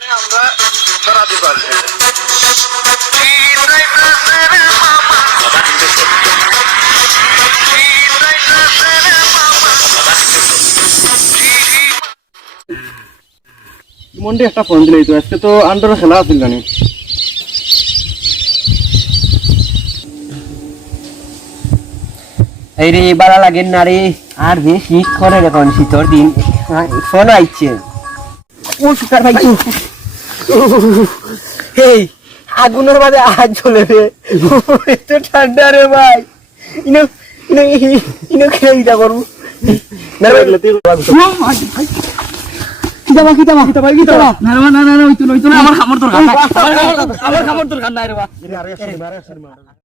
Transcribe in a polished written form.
আমরা ছড়াতে পারছি মন্ডে একটা ফোন দিলেই তো আজকে তো আন্ডারে খেলা আছিল জানি এই রে বালা লাগেন না রে আর যে শীত করে এখন শীতর দিন ফোন আইছে ও সুকার ভাই এই আগুনের মাঝে আজ জ্বলে রে এত ঠান্ডা রে ভাই ইনো ইনো ইনো খেয়ে দিতে পারবো না রে আমার খাবার তোর খান আমার খাবার তোর খান না রে বা